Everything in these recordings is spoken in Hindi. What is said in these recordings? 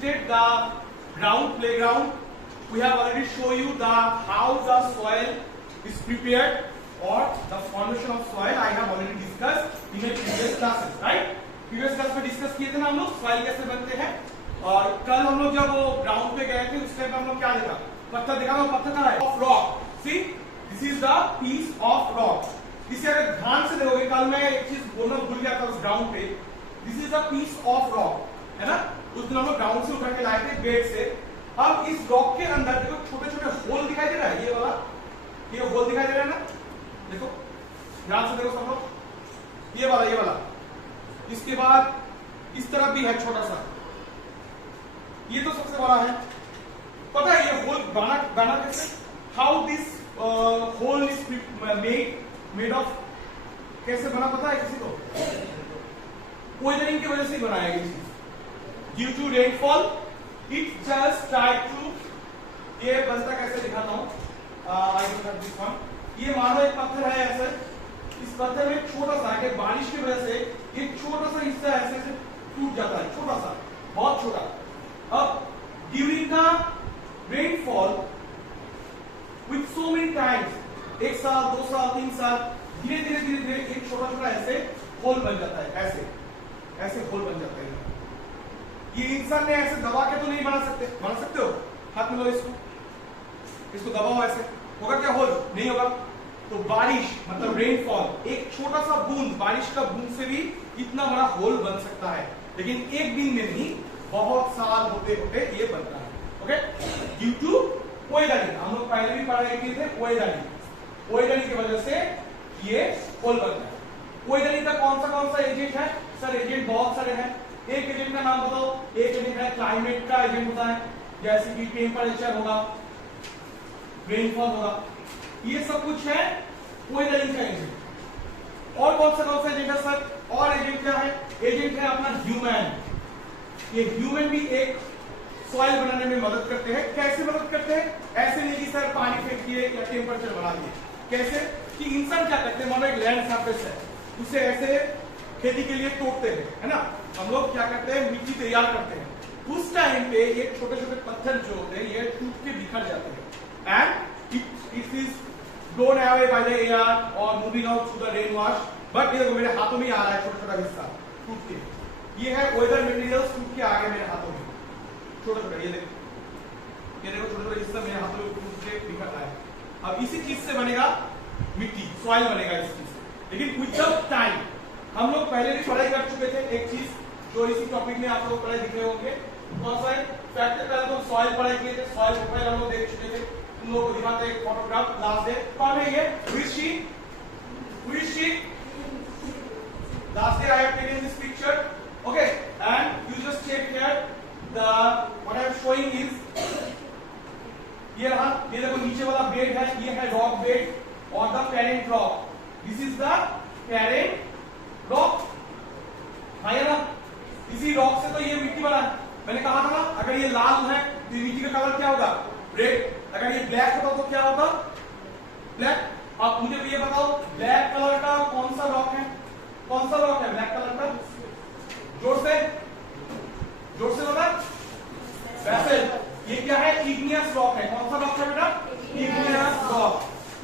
visited the ground playground. We have already shown you the how the soil is prepared or the formation of soil. I have already discussed in a previous classes, right? previous class में डिस्कस किए थे ना हम लोग सॉइल कैसे बनते हैं। और कल हम लोग जब वो ग्राउंड पे गए थे उस टाइम हम लोग क्या देखा, पत्थर देखा ना, पत्थर कहाँ है, of rock. See this is the piece of rock. इसे अगर ध्यान से देखोगे, कल मैं एक चीज बोलना भूल गया था उस ग्राउंड पे, this is the piece of rock, है ना। उस दिन हम लोग ग्राउंड से उठा के लाए थे बेड से। अब इस रॉक के अंदर देखो छोटे छोटे होल दिखाई दे रहा है, ये वाला, ये होल दिखाई दे रहा है ना, देखो ध्यान से देखो सब लोग, ये वाला। इसके बाद इस तरफ भी है छोटा सा, ये तो सबसे बड़ा है। पता है ये होल बना कैसे, how this hole is made of, कैसे बना पता है किसी को? वेदरिंग की वजह से बनाया ये चीज। Due to rainfall it just try to, ये बनता कैसे दिखाता हूं, ये मानो एक पत्थर है ऐसे, इस पत्थर में छोटा सा है, बारिश की वजह से एक छोटा सा हिस्सा ऐसे ऐसे टूट जाता है, छोटा सा, बहुत छोटा। अब during the rainfall with so many times, 1 साल 2 साल 3 साल, धीरे धीरे एक छोटा छोटा ऐसे होल बन जाता है, ऐसे होल बन जाते हैं। ये इंसान ने ऐसे दबा के तो नहीं बना सकते हो, हाथ में लो इसको दबाओ, ऐसे होगा क्या होल? नहीं होगा। तो बारिश मतलब रेनफॉल, एक छोटा सा बूंद, बारिश का बूंद से भी इतना बड़ा होल बन सकता है, लेकिन एक दिन में नहीं, बहुत साल होते होते ये बनता है। ओके, ड्यू टू वेदरिंग, हम लोग पहले भी पढ़ाई किए थे, वेदरिंग की वजह से ये होल बनता है। वेदरिंग का कौन सा एजेंट है? सर एजेंट बहुत सारे हैं, एक एजेंट का नाम बताओ। एक एजेंट है क्लाइमेट का एजेंट होता है, जैसे कि टेम्परेचर होगा, रेनफॉल होगा, ये सब कुछ है वेदरिंग का एजेंट। और कौन सा एजेंट है सर? और एजेंट क्या है? एजेंट है अपना ह्यूमन। ये ह्यूमन भी एक सॉइल बनाने में मदद करते हैं। कैसे मदद करते हैं? ऐसे नहीं कि सर पानी फेंक दिए या टेम्परेचर बढ़ा दिए। कैसे कि इंसान क्या करते हैं, मानो एक लैंड सरफेस है, उसे ऐसे खेती के लिए तोड़ते हैं, है ना। हम लोग क्या करते हैं, मिट्टी तैयार करते हैं। उस टाइम पे ये छोटे छोटे पत्थर जो होते हैं ये टूट के बिखर जाते हैं, and it is blown away by the air or moving out through the rain wash। But ये देखो मेरे हाथों में आ रहा है छोटा छोटा हिस्सा टूट के, ये है वेदर मटेरियल्स टूट के आ गए मेरे हाथों में, छोटा छोटा, ये देखो छोटा छोटा हिस्सा मेरे हाथों में टूट के बिखर रहा है। अब इसी चीज से बनेगा मिट्टी, सॉइल बनेगा इस चीज से। लेकिन विद द टाइम, हम लोग पहले भी पढ़ाई कर चुके थे एक चीज जो इसी टॉपिक में आप लोग पढ़ाई दिख रहे होंगे, कौन सा है? फैक्टर पहले तो सॉइल पढ़ाई किए थे, सॉइल प्रोफाइल हम लोग देख चुके थे। तुम लोगों को दिखाते हैं एक फोटोग्राफ लास्ट डे, कौन है ये? Which sheet? Last day I have taken this picture, okay, and you just check here, what I am showing is, ये रहा, ये देखो नीचे वाला बेड है, ये है रॉक बेड और the parent rock, this is the parent rock, है ना। इसी रॉक से तो ये मिट्टी बना है। मैंने कहा था ना, अगर ये लाल है तो मिट्टी का कलर क्या होगा? रेड। अगर ये ब्लैक होता तो क्या होता? ब्लैक। आप मुझे ये बताओ, ब्लैक कलर का कौन सा रॉक है? कौन सा रॉक है ब्लैक कलर का? जोर से बता। बेसल। ये क्या है? इग्नियस रॉक है। कौन सा रॉक है बेटा? Igneous rock.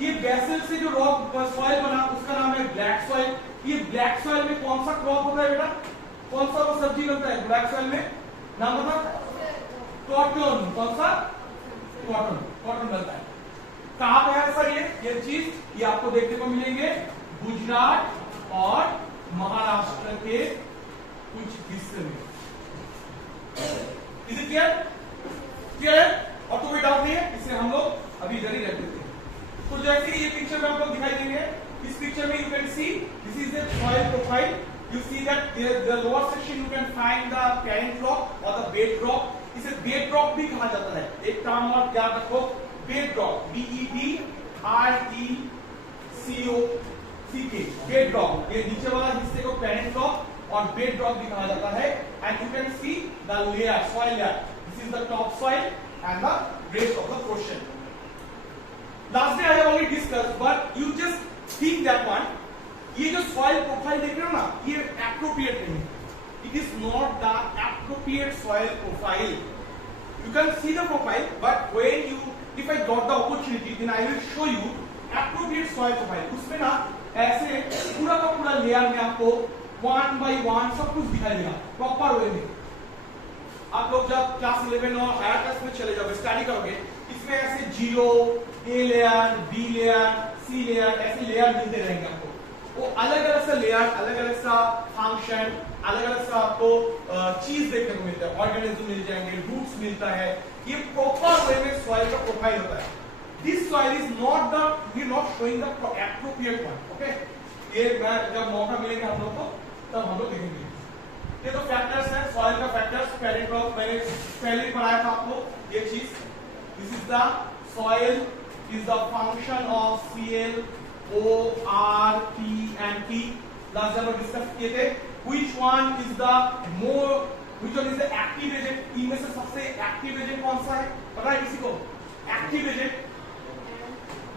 ये बेसल से जो रॉक सॉइल बना उसका नाम है ब्लैक सॉइल। ये ब्लैक सॉइल में कौन सा क्रॉप होता है बेटा? कौन सा वो सब्जी बनता है ब्लैक सॉइल में? नाम बता। कॉटन। कौन सा? कॉटन बनता है। कहां पे है सर ये चीज? ये आपको देखने को मिलेंगे गुजरात और महाराष्ट्र के कुछ हिस्से में। Is it clear? क्लियर है? और तो कोई डाउट नहीं है, इसे हम लोग अभी इधर ही रख देते हैं। तो जैसे ये पिक्चर में आप लोग दिखाई देंगे, इस पिक्चर में you can see this is the soil profile. You see that the lower section you can find the parent rock or the bed rock। इसे bed rock भी कहा जाता है। एक टर्म और याद रखो, bed rock, B-E-D-R-E-C-O-C-K, bed rock। ये नीचे वाला हिस्से को parent rock और bed rock भी कहा जाता है। And you can see the layer, soil layer। This is the top soil and the rest of the portion। Last day I have already discussed, but you just think that one। ये जो सॉइल प्रोफाइल देख रहे हो ना, ये एप्रोप्रिएट नहीं, it is not the appropriate soil profile. You can see the profile, but when you, if I got the opportunity, then I will show you appropriate soil profile. उसमें ना ऐसे पूरा का पूरा लेयर में आपको 1 by 1 सब कुछ दिखाई देगा प्रॉपर वे में। आप लोग जब क्लास 11 और हायर क्लास में चले जाओगे, स्टडी करोगे, इसमें ऐसे 0, A layer, B layer, C layer, ऐसे लेयर मिलते रहेंगे आपको। वो अलग अलग सा लेयर, अलग अलग सा फंक्शन, अलग अलग सा आपको चीज देखने को मिलता है। ऑर्गेनिज्म मिल जाएंगे, रूट्स मिलता है। ये प्रॉपर वे में सॉइल का प्रोफाइल होता है। This soil is not the, we are not showing the appropriate one. Okay, ये जब मौका मिलेगा हम लोग को तब हम लोग देखेंगे। ये तो फैक्टर्स हैं, सॉइल का फैक्टर्स पहले मैंने पहले पढ़ाया था आपको ये चीज। This is the soil is the function of Cl, O, R, P and P। Last जब डिस्कस किए थे which one is the active agent। इनमें से सबसे एक्टिव एजेंट कौन सा है पता है किसी को? Active agent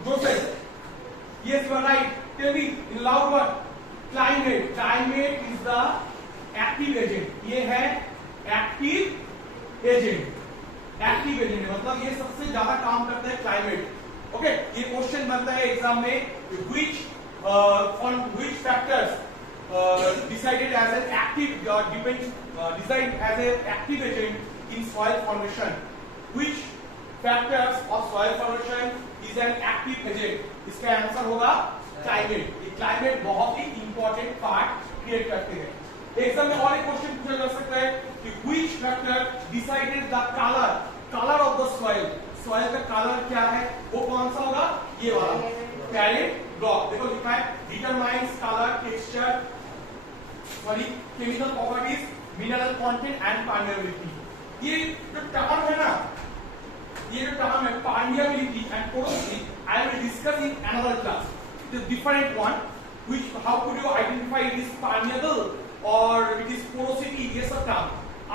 Joseph. Yes you are right, tell me in loud word. Climate, climate is the active agent. ये है एक्टिव एजेंट। एक्टिव एजेंट मतलब ये सबसे ज्यादा काम करता है क्लाइमेट। ओके, ये क्वेश्चन बनता है एग्जाम में, on which factors decided as an active designed as an active agent in soil formation। which factors of soil formation is an active agent? इसका आंसर होगा क्लाइमेट। ये क्लाइमेट बहुत ही इंपॉर्टेंट पार्ट क्रिएट करते हैं। एग्जाम में और एक क्वेश्चन पूछा जा सकता है कि which factor decided the color of the soil। Soil का कलर क्या है, वो कौन सा होगा? ये वाला पैलेट ब्लॉक। देखो लिखा है determines colour, texture, sorry chemical properties, mineral content and permeability. ये जो टर्म है ना, ये जो टर्म है permeability and porosity, I will discuss in another class. It is different one which how could you identify it is permeable और इट इज पोरोसिटी। ये सब टर्म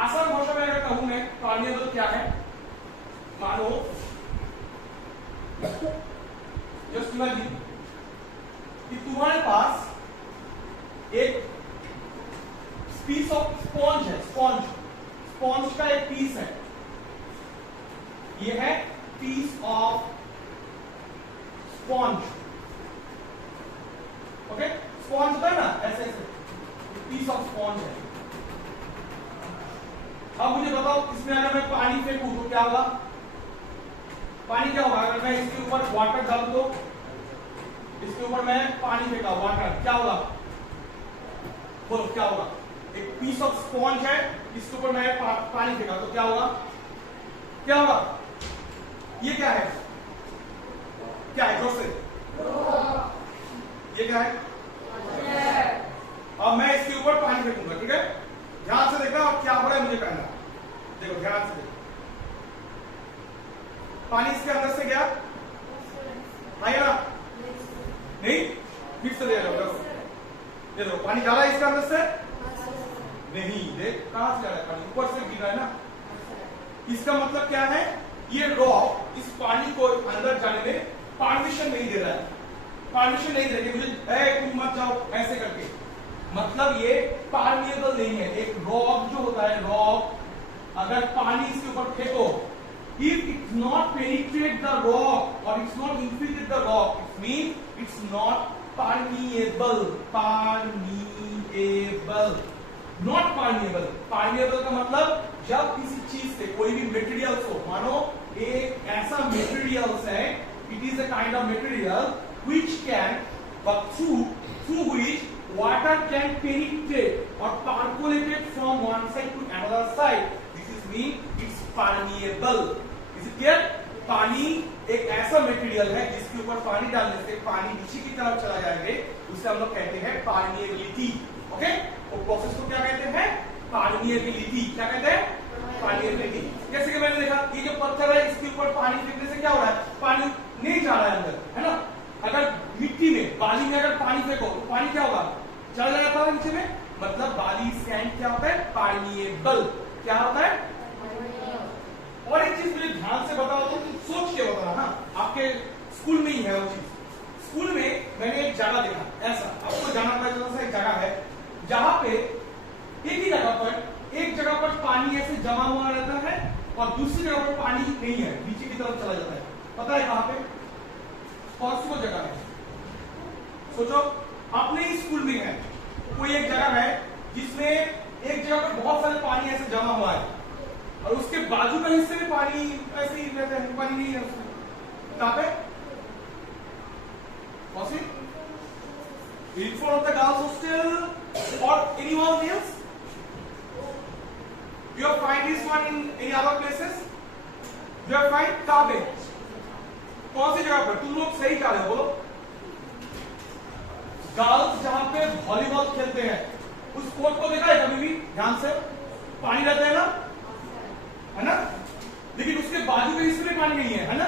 आसान भाषा में अगर कहूं मैं, परमेबल क्या है, मानो जस्ट इमेजिन कि तुम्हारे पास एक पीस ऑफ स्पॉन्ज है। स्पॉन्ज का एक पीस है, ये है piece of sponge. Okay, sponge होता है ना ऐसे ऐसे, पीस ऑफ स्पॉन्ज है। अब मुझे बताओ, इसमें अगर मैं पानी फेंकूं तो क्या होगा? पानी क्या होगा? अगर मैं इसके ऊपर वाटर डाल दो, इसके ऊपर मैं पानी फेंका वाटर, क्या होगा? बोलो क्या होगा? एक पीस ऑफ स्पॉन्ज है, इसके ऊपर मैं पानी फेंका तो क्या होगा? क्या होगा? ये क्या है? क्या है? जोर से ये क्या है? अब मैं इसके ऊपर पानी फेंकूंगा, ठीक है? ध्यान से देखना और क्या हो रहा है मुझे कहना। देखो ध्यान से देखो, पानी इसके अंदर से गया आएगा ना? नहीं, फिर से ले लो। ये देखो पानी जा रहा है इसके अंदर से नहीं, देख कहां से जा रहा है पानी? ऊपर से गिर रहा है ना। इसका मतलब क्या है? ये रॉक इस पानी को अंदर जाने में परमिशन नहीं दे रहा है। परमिशन नहीं दे रहा मुझे तुम मत जाओ ऐसे करके, मतलब ये परमिएबल नहीं है। एक रॉक जो होता है, रॉक अगर पानी इसके ऊपर फेंको, if it's not penetrate the rock or it's not infiltrate the rock, it means it's not permeable। not permeable। permeable का मतलब जब किसी चीज से कोई भी मटेरियल हो, मानो एक ऐसा मटेरियल है, it is a kind of material which can but through which water can penetrate or percolate from one side to another side। this is mean it's permeable। Is it clear? पानी एक ऐसा मटेरियल है जिसके ऊपर पानी डालने से पानी नीचे की तरफ चला जाएगा, उसे हम लोग कहते हैं परमिएबिलिटी। ओके, वो प्रोसेस को क्या कहते हैं? परमिएबिलिटी। क्या कहते हैं? परमिएबिलिटी। जैसे कि मैंने देखा ये जो पत्थर है, इसके ऊपर पानी फेंकने से क्या हो रहा है? पानी नहीं जा रहा है अंदर, है ना? अगर मिट्टी में, बाली में अगर पानी फेंको तो पानी क्या होगा? चला जाता है नीचे में। मतलब बाली सैंड क्या होता है? परमिएबल। क्या होता है? और एक चीज मुझे ध्यान से बताओ, तो सोच के बताना। हाँ, आपके स्कूल में ही है वो चीज। स्कूल में मैंने एक जगह देखा ऐसा, आपको जाना पड़ेगा, एक जगह है जहां पे एक ही जगह पर और दूसरी जगह पर पानी नहीं है, नीचे की तरफ चला जाता है। पता है कहां पे? कौन सी वो जगह है? सोचो, अपने ही स्कूल में है कोई एक जगह है जिसमें एक जगह पर बहुत सारे पानी ऐसे जमा हुआ है और उसके बाजू का हिस्से में पानी ऐसे ही रहता है, पानी नहीं है उसमें। कहां पे? कौन सी? In front of the girls hostel or anyone else? You have find this one in any other places? You have find कहां पे? कौन सी जगह पर? तुम लोग सही जा रहे हो, बोलो। गर्ल्स जहां पे वॉलीबॉल खेलते हैं उस कोर्ट को देखा है कभी भी ध्यान से? पानी रहता है ना, है ना? लेकिन उसके बाजू के हिस्से में पानी नहीं है ना?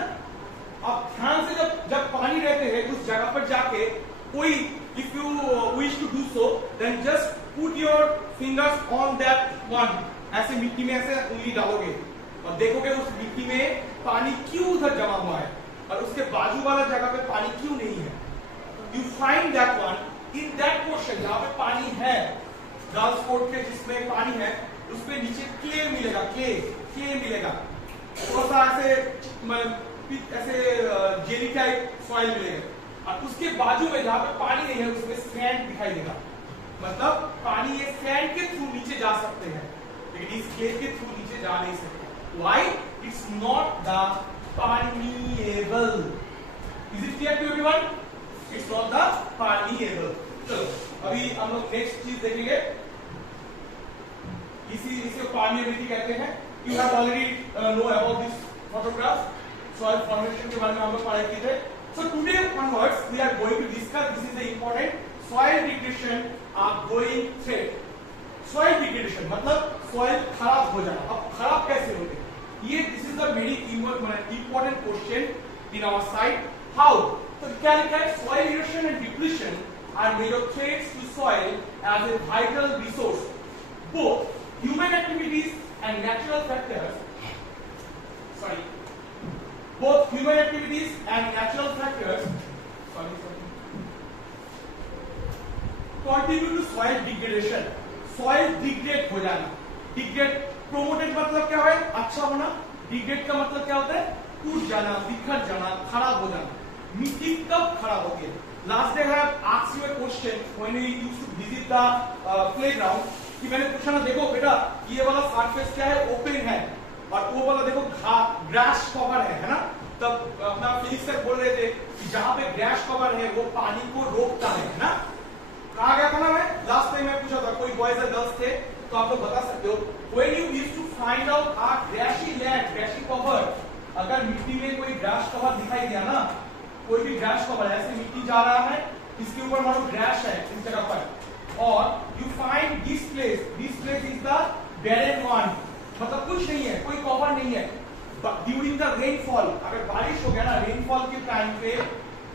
आप ध्यान से जब पानी रहते हैं उस जगह पर जाके कोई if you wish to do so then just put your fingers on that one, ऐसे मिट्टी में ऐसे उंगली डालोगे और देखोगे उस मिट्टी में पानी क्यों उधर जमा हुआ है और उसके बाजू वाला जगह पे पानी क्यों नहीं है। You find that one in that portion जहां पे पानी है, गर्ल्स कोर्ट के जिसमें पानी है उस पे नीचे क्ले मिलेगा, क्ले मिलेगा, थोड़ा सा ऐसे जेली टाइप सॉइल मिलेगा और उसके बाजू में जहां पे पानी नहीं है उसमें सैंड दिखाई देगा। मतलब पानी ये सैंड के थ्रू नीचे जा सकते हैं लेकिन इस क्ले के थ्रू नीचे जा नहीं सकते। Why? It's not the permeable. Is it clear to everyone? It's not the permeable. चलो अभी हम लोग नेक्स्ट चीज देखेंगे, इसे permeability कहते हैं। You have already know about this photograph, soil formation के बारे में हम लोग पढ़ाई किए थे। So today onwards we are going to discuss, this is the important, soil degradation are going threat. Soil degradation मतलब soil खराब हो जाना। अब खराब कैसे होते हैं ये, this is the very important question in our side. How? तो क्या लिखा है? Soil erosion and depletion are major threats to soil as a vital resource. Both human activities and natural factors, both human activities and natural factors, contribute to soil degradation. Soil degrade हो जाना। Degrade, promoted मतलब क्या है? अच्छा होना। Degrade का मतलब क्या होता है? टूट जाना, बिखर जाना, खराब हो जाना। मिट्टी कब खराब होती है? Last day I have asked you a question when we used to visit the playground कि मैंने पूछा ना, देखो बेटा ये वाला सरफेस क्या है? ओपन है और वो वाला देखो ग्रास कवर है ना? तब अपना फिजिक्स सर बोल रहे थे कि जहां पे ग्रास कवर है वो पानी को रोकता है ना? कहा गया था ना, मैं लास्ट टाइम मैं पूछा था, कोई बॉयज और गर्ल्स थे तो आप लोग बता सकते हो। When you used to find out a grassy land, grassy cover, अगर मिट्टी में कोई ग्रास कवर दिखाई दिया ना, कोई भी ग्रास कवर ऐसे मिट्टी जा रहा है, इसके ऊपर मानो ग्रास है इस जगह पर और you find this place is the barren one, मतलब कुछ नहीं है, कोई कवर नहीं है। ड्यूरिंग द रेनफॉल, अगर बारिश हो गया ना रेनफॉल के टाइम पे,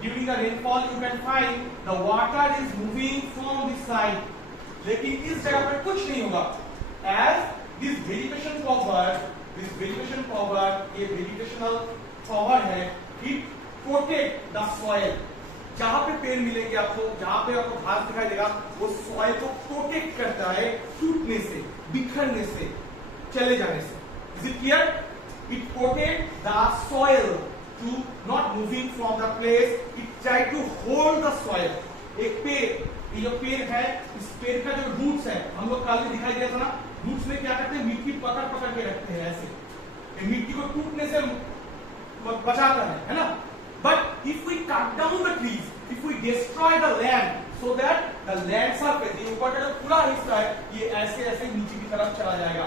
during the rainfall you can find the water is moving from this side, लेकिन इस जगह पर कुछ नहीं होगा। एज दिस वेजिटेशन कवर, ये वेजिटेशनल कवर है, इट प्रोटेक्ट द सॉइल। जहां पे पेड़ मिलेंगे आपको, जहां पे आपको घास दिखाई देगा, वो सॉइल को प्रोटेक्ट करता है टूटने से, बिखरने से, चले जाने से। Is it clear? It protect the soil to not moving from the place. It try to hold the soil. एक पेड़, ये जो पेड़ है, इस पेड़ का जो रूट्स है, हम लोग कल भी दिखाई दिया था ना, रूट्स में क्या करते हैं? मिट्टी पकड़ के रखते हैं ऐसे, ये मिट्टी को टूटने से बचाता है ना? But if we cut down the trees, if we destroy the land, so that the land surface, ये ऊपर का जो पूरा हिस्सा है, ये ऐसे नीचे की तरफ चला जाएगा,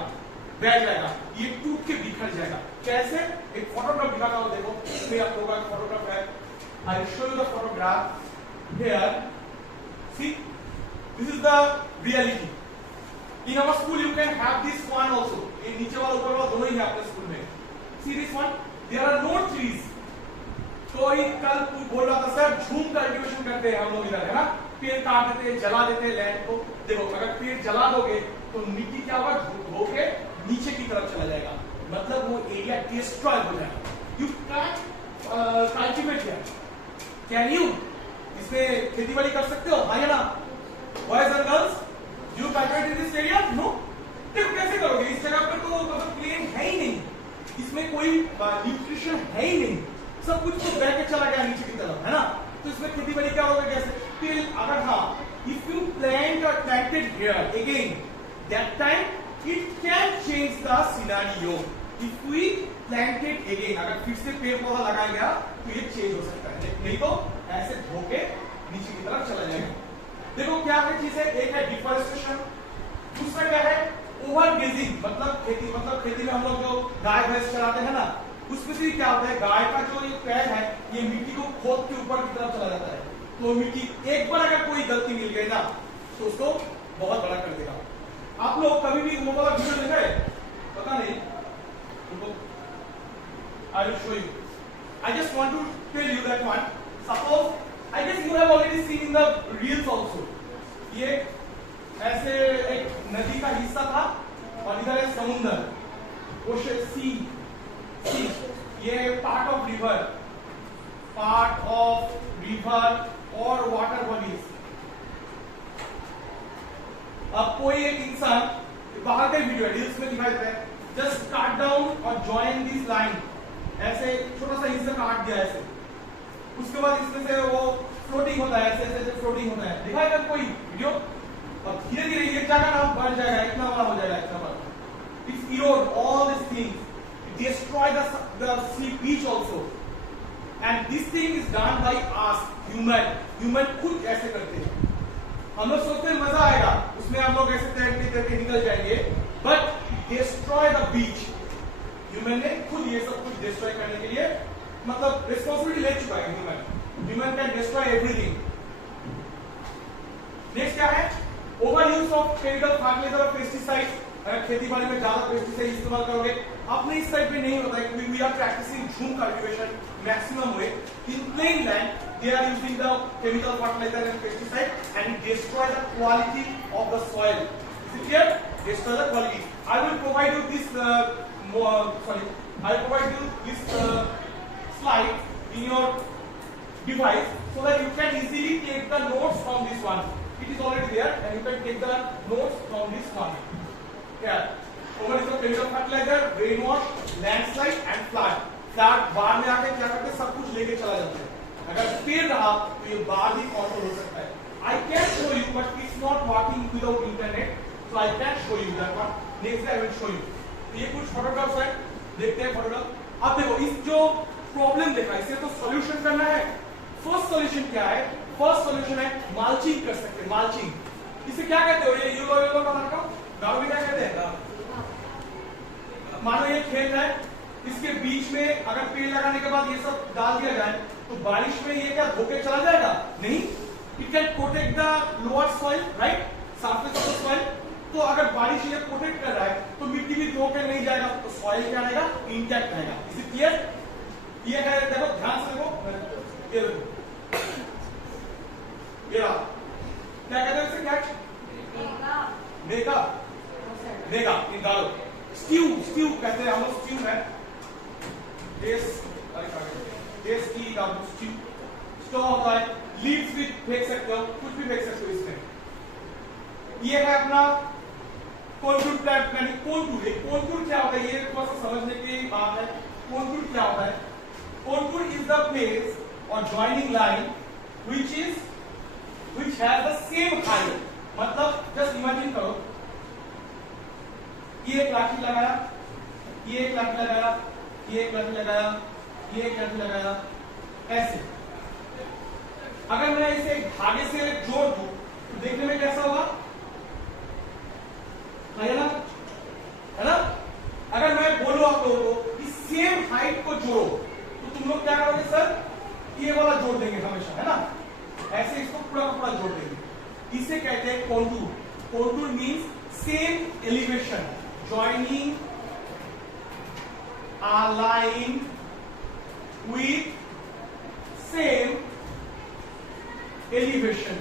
बैठ जाएगा, ये टूट के बिखर जाएगा। कैसे? एक फोटोग्राफ दिखाता हूं, देखो इसमें आप लोगों का फोटोग्राफ है। I will show you the photograph here. See, this is the reality. In our school you can have this one also. ये नीचे वाला ऊपर वाला दोनों ही है अपने स्कूल में। See this one, there are no trees. कोई कल बोल रहा था सर झूम कल्टीवेशन करते हैं हम लोग इधर, है ना? पेड़ काट देते हैं, जला देते हैं लैंड को। देखो अगर पेड़ जला दोगे तो मिट्टी क्या होगा? धो के नीचे की तरफ चला जाएगा, मतलब वो एरिया डिस्ट्रॉय हो जाएगा। You can cultivate here, can you? इसमें खेतीबाड़ी कर सकते हो, हाँ या ना? Boys and girls, you cultivate in this area? No. देखो कैसे करोगे? इस जगह पर तो मतलब प्लेन है ही नहीं, इसमें कोई न्यूट्रिशन है ही नहीं, सब कुछ तो बह के चला गया नीचे की तरफ, है ना। तो इसमें खेती बाड़ी क्या होगा, कैसे फिर अगर हाँ इफ यू प्लांट और planted here again that time it can change the scenario. If we planted again, अगर फिर से पेड़ पौधा लगाया गया तो ये चेंज हो सकता है, नहीं तो ऐसे धोके नीचे की तरफ चला जाएगा। देखो क्या है चीज है, एक है डिफॉरेस्टेशन, दूसरा क्या है ओवर ग्रेजिंग, मतलब खेती में हम लोग जो गाय भैंस चलाते हैं ना, उसमें से क्या होता है गाय का जो ये पैर है ये मिट्टी को खोद के ऊपर की तरफ चला जाता है, तो मिट्टी एक बार अगर कोई गलती मिल गई ना तो उसको बहुत बड़ा कर देगा। आप लोग कभी भी वो वाला वीडियो देखा है, पता नहीं, I will show you. I just want to tell you that one. Suppose, I guess you have already seen in the reels also. ये ऐसे एक नदी का हिस्सा था और इधर है समुद्र, ओशन, सी, ये पार्ट ऑफ रिवर और वाटर बॉडीज। अब कोई एक इंसान, बाहर का वीडियो रील्स में दिखाई देता है, जस्ट कट डाउन और ज्वाइन दिस लाइन, ऐसे छोटा सा हिस्सा काट दिया ऐसे, उसके बाद इसमें से वो फ्लोटिंग होता है, ऐसे ऐसे फ्लोटिंग होता है, दिखाएगा कोई वीडियो। और धीरे धीरे ये जगह ना बढ़ जाएगा, इतना बड़ा हो जाएगा, इतना बड़ा। It's erode all these things, destroy the sea beach also, and this thing is done by us human खुद ऐसे करते हैं। हम लोग सोचते हैं मजा आएगा उसमें, हम लोग ऐसे तैरते तैरते निकल जाएंगे, but destroy the beach, human ने खुद ये सब कुछ डिस्ट्रॉय करने के लिए मतलब रिस्पांसिबिलिटी ले चुका है। Human can destroy everything. Next क्या है, over use of chemical fertilizer और पेस्टिसाइड्स। अगर खेती बाड़ी में ज्यादा पेस्टिसाइड इस्तेमाल करोगे, अपने इस साइड पे नहीं होता है क्योंकि we are practicing jhum cultivation maximum way. In plain land they are using the chemical fertilizer and pesticide and destroy the quality of the soil. Is it clear? Destroy the quality. I will provide you this I will provide you this slide in your device so that you can easily take the notes from this one. It is already there and you can take the notes from this one. Yeah. Over is the chemical fertilizer, rainwash, landslide and flood. Flood बाढ़ में आके क्या करते हैं, सब कुछ लेके चला जाता है। अगर पेड़ रहा तो ये बाढ़ ही कंट्रोल हो सकता है। I can show you but it's not working without internet, so I can't show you that one. Next I will show you. तो ये कुछ फोटोग्राफ्स है, देखते हैं फोटोग्राफ। अब देखो इस जो प्रॉब्लम देखा इसे तो सॉल्यूशन करना है। फर्स्ट सॉल्यूशन क्या है, फर्स्ट सॉल्यूशन है माल्चिंग कर सकते हैं, माल्चिंग। इसे क्या कहते हो, ये येलो कलर का गाँव में क्या कहते हैं, मानो ये खेत है, इसके बीच में अगर पेड़ लगाने के बाद ये सब डाल दिया जाए तो बारिश में ये क्या धोके चला जाएगा, नहीं, it can protect the lower soil, right, surface of the soil. तो अगर बारिश ये प्रोटेक्ट कर रहा है तो मिट्टी भी धोके नहीं जाएगा, तो सॉइल क्या रहेगा, इंटैक्ट रहेगा। Is it clear? ये है, देखो ध्यान से देखो, ये रहा, क्या कहते हैं इसे, क्या देगा निकालो, स्ट्यू कहते हैं हम लोग, स्ट्यू है, स्टो होता है, लीव्स भी फेंक सकते हो, कुछ भी फेंक सकते हो इसमें। ये है अपना कॉन्टूर टाइप, यानी कॉन्टूर। एक कॉन्टूर क्या होता है, ये थोड़ा सा समझने की बात है। कॉन्टूर क्या होता है, कॉन्टूर इज द प्लेस और joining line which has the same height। मतलब जस्ट इमेजिन करो, ये एक लाठी लगाया, ये एक लाठी लगाया, ये एक लाठी लगाया, ये एक लाठी लगाया, ऐसे। अगर मैं इसे एक धागे से जोड़ दूं तो देखने में कैसा होगा, है ना? अगर मैं बोलूं आप लोगों को इस सेम हाइट को जोड़ो तो तुम लोग क्या करोगे, सर ये वाला जोड़ देंगे हमेशा, है ना? ऐसे इसको पूरा का पूरा जोड़ देंगे। इसे कहते हैं contour. Contour means same elevation, joining a line with same elevation।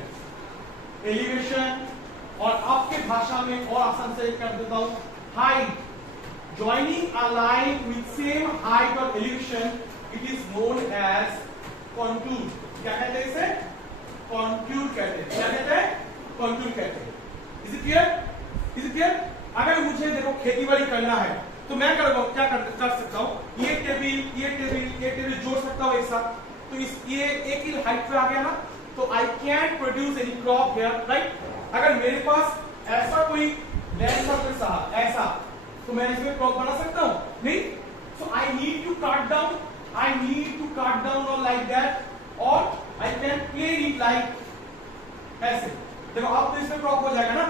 और आपके भाषा में और आसान से कर देता हूं, height। joining a line with same height or elevation, it is known as contour। क्या कहते हैं इसे, contour कहते हैं। क्या कहते हैं, contour कहते हैं। Is it clear? Is it clear? अगर मुझे देखो खेती बाड़ी करना है तो मैं क्या कर सकता हूं, तो इस ये एक ही हाइट पे आ गया ना, तो I can produce any crop here, right. अगर मेरे पास ऐसा कोई लैंड सरफेस रहा ऐसा, तो मैं इसमें क्रॉप बना सकता हूं? नहीं। So I need to cut down और लाइक दैट, और I can plane it like ऐसे। देखो अब तो इसमें क्रॉप हो जाएगा ना।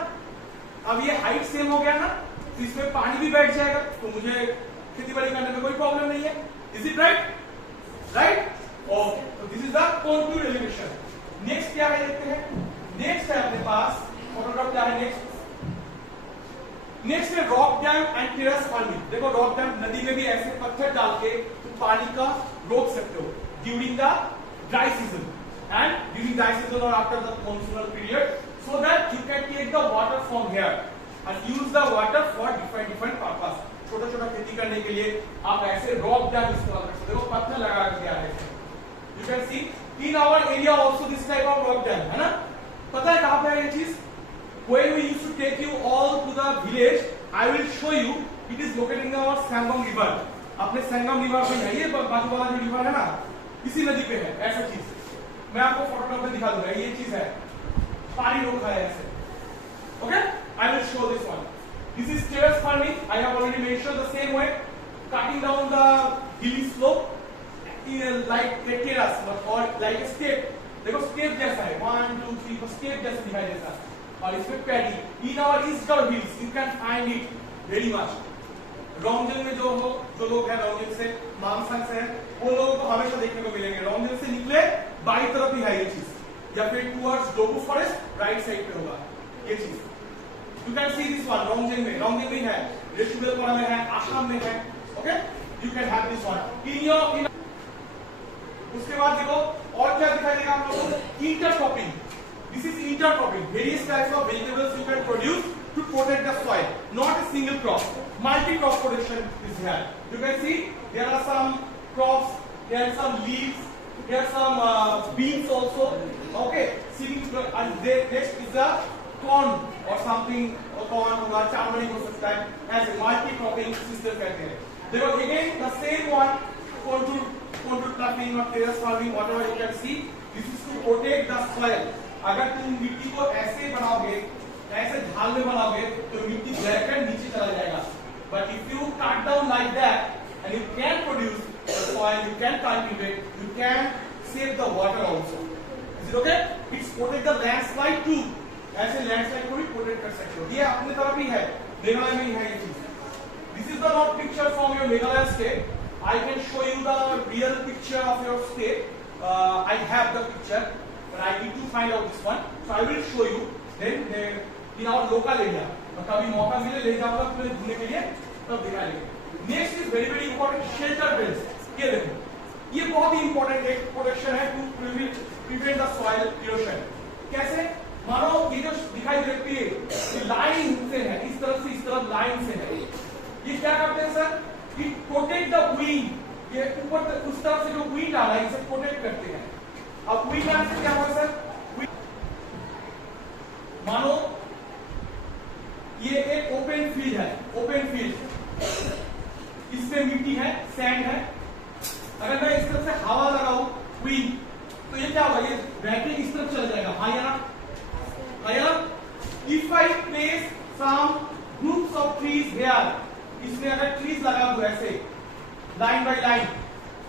अब ये हाइट सेम हो गया ना, तो इसमें पानी भी बैठ जाएगा, तो मुझे खेती बाड़ी करने में कोई प्रॉब्लम नहीं है। Is it right? Right, okay. तो this is the contour elevation. Next क्या है देखते हैं। नेक्स्ट है अपने पास फोटोग्राफ, क्या है नेक्स्ट है rock dam and terrace farming. देखो रॉक डैम, नदी में भी ऐसे पत्थर डाल के तुम पानी का रोक सकते हो during the dry season and during dry season और after the monsoonal period, so that you can take the water from here and use the water for different purpose। छोटा छोटा खेती करने के लिए आप ऐसे रॉक डैम इस्तेमाल कर सकते हो, पत्थर लगा के दिया है। You can see in our area also this type of rock dam, है ना। पता है कहाँ पे है ये चीज? When we used to take you all to the village, I will show you. It is located in our Sangam river। अपने संगम रिवर पे है ये, बाजू वाला जो रिवर है ना, इसी नदी पे है ऐसा चीज। मैं आपको फोटोग्राफ में दिखा दूंगा, ये चीज है, पानी रोका है ऐसे। Okay, I will show this one. This is terrace farming. I have already mentioned the same way, cutting down the hilly slope like a terrace or like a step। देखो स्टेप जैसा है, 1 2 3 4 स्टेप जैसा दिखाई देता है। और इसमें paddy in our eastern hills you can find it very much. Rongjan में जो लोग हैं रोंगजन से, मामसंग से, वो लोगों को हमेशा देखने को मिलेंगे। रोंगजन से निकले बाई तरफ ही है ये चीज, या फिर towards Dobu forest right side पे होगा ये चीज। You can see this one Rongjan में है, रेशुबेलपाड़ा में है, आसाम में है। Okay, you can have this one in your. उसके बाद देखो और क्या दिखाई देगा आप लोगों को, intercropping. This is intercropping, various types of vegetables you can produce to protect the soil, not a single crop, multi crop production is here। You can see there are some crops, there are some leaves, there are some beans also, okay, and next is the corn or something, or corn होगा, चावल हो सकता है, ऐसे multi cropping system कहते हैं। देखो again the same one, contour cropping or terrace farming, whatever you can see, this is to protect the soil। अगर तुम मिट्टी को ऐसे बनाओगे, ऐसे ढाल में बनाओगे, तो मिट्टी ब्लैक कर नीचे चला जाएगा। But if you cut down like that and you can produce the soil, you can cultivate, you can save the water also। Is it okay? It's protect the landslide too। ऐसे लैंडस्लाइड को भी प्रोटेक्ट कर सकते हो। ये अपने तरफ ही है, मेघालय में ही है ये चीज। This is the not picture from your Meghalaya state। I can show you the real picture of your state। I have the picture, but I need to find out this one, so I will show you then in our local area। कभी मौका मिले ले जाऊंगा तुम्हें घूमने के लिए, तब दिखाएंगे। Next is very very important, shelter belts. ये देखो, ये बहुत ही इंपॉर्टेंट एक प्रोटेक्शन है to prevent the soil erosion. कैसे? मानो ये जो दिखाई देती है लाइन से है, इस तरफ से इस तरफ लाइन से है, ये क्या करते हैं sir? It protect the wind. ये ऊपर उस तरफ से जो विंड आ रहा है इसे प्रोटेक्ट करते हैं। अब विंड आने से क्या होगा सर? मानो ये एक ओपन फील्ड है, ओपन फील्ड, इसमें मिट्टी है, सैंड है। अगर मैं इस तरफ से हवा लगाऊं विंड, तो ये क्या होगा? ये बैटरी इस तरफ चला जाएगा। हाँ या ना? If I place some groups of trees here, इसमें अगर ट्रीज लगा दो ऐसे लाइन बाय लाइन,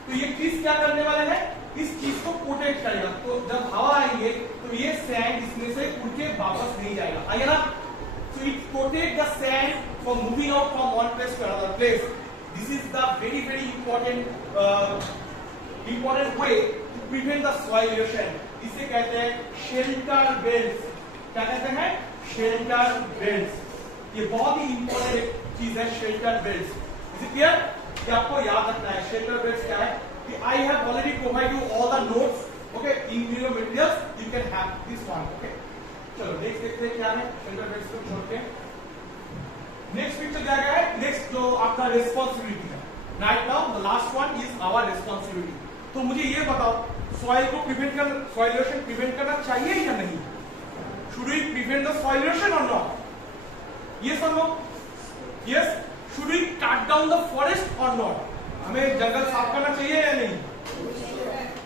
तो ये ट्रीज क्या करने वाले हैं? इस चीज को प्रोटेक्ट करेगा। तो जब हवा आएंगे तो ये सैंड इसमें से उड़ के वापस नहीं जाएगा। आइए ना? So it protect the sand from moving out from one place to another place। This is the very very important way to prevent the soil erosion। इसे कहते हैं शेल्टर बेल्ट्स। क्या कहते हैं? Shelter belts. ये बहुत ही इंपॉर्टेंट चीज है, shelter belts. Is it clear? ये आपको याद रखना है। शेल्टर बेल्ट्स क्या है? कि I have already provided you all the notes, okay, in video materials, you can have this one, okay। चलो नेक्स्ट देखते हैं क्या है शेल्टर बेल्ट्स को छोड़ के। नेक्स्ट पिक्चर क्या है? नेक्स्ट जो आपका रिस्पांसिबिलिटी है। Right now the last one is our responsibility. तो मुझे ये बताओ, सॉइल को प्रिवेंट करना, सॉइल इरोशन प्रिवेंट करना चाहिए या नहीं? Should we prevent the soil erosion और नॉट? यस और no? Yes. Should we cut down the forest और नॉट? हमें जंगल साफ करना चाहिए या नहीं?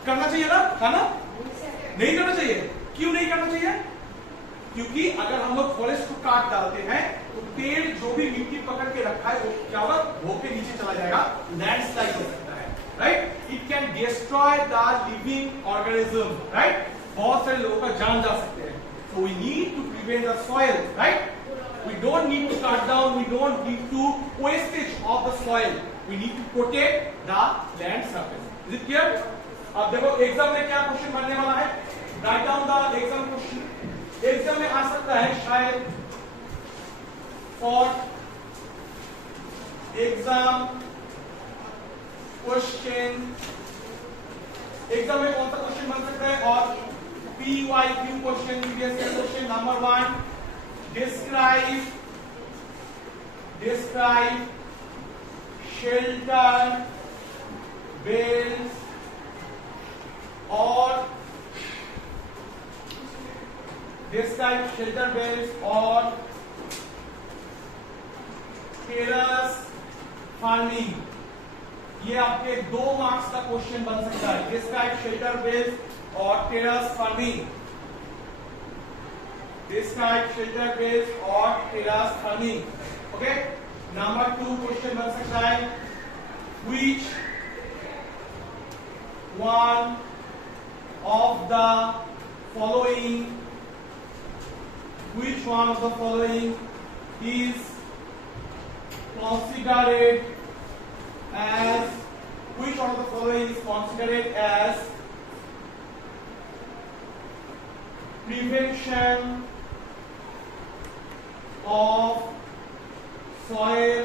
करना चाहिए ना, है ना? नहीं करना चाहिए। क्यों नहीं करना चाहिए? क्योंकि अगर हम लोग फॉरेस्ट को काट डालते हैं तो पेड़ जो भी मिट्टी पकड़ के रखा है वो क्या होगा, होके नीचे चला जाएगा, लैंडस्लाइड हो सकता है, right? It can destroy the living organism, right? बहुत सारे लोगों का जान जा सकते हैं। So we need to prevent the soil, right? We don't need to cut down, we don't need to wastage of the soil. We need to protect the land surface. Is it clear? अब देखो एग्जाम में क्या क्वेश्चन बनने वाला है, write down the exam question. Exam में आ सकता है शायद फॉर एग्जाम क्वेश्चन, एग्जाम में कौन सा क्वेश्चन बन सकता है, और PYQ question, previous year question number 1, describe shelter belts or describe shelter belts or terrace farming। ये आपके 2 मार्क्स का क्वेश्चन बन सकता है, describe shelter belts or terrace farming। Describe shelter based or terrace farming। Okay, number 2 question बन सकता है, which one of the following is considered as prevention of soil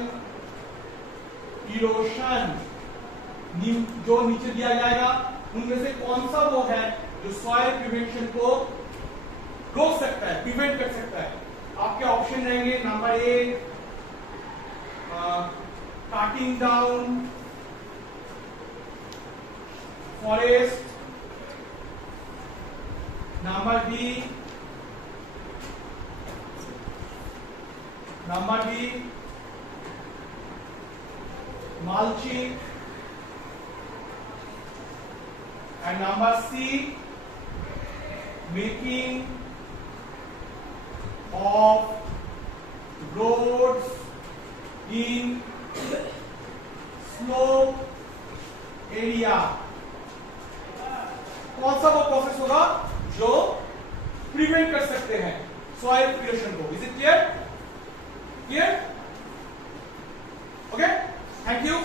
erosion। जो नीचे दिया जाएगा उनमें से कौन सा वो है जो सॉइल प्रिवेंशन को रोक सकता है, प्रिवेंट कर सकता है? आपके ऑप्शन रहेंगे, number 1 cutting down forest, number B mulching, and number C making of roads in slope area। कौन सा वो प्रोसेस होगा जो प्रिवेंट कर सकते हैं सॉइल इरोशन को? Is it clear? Okay, thank you.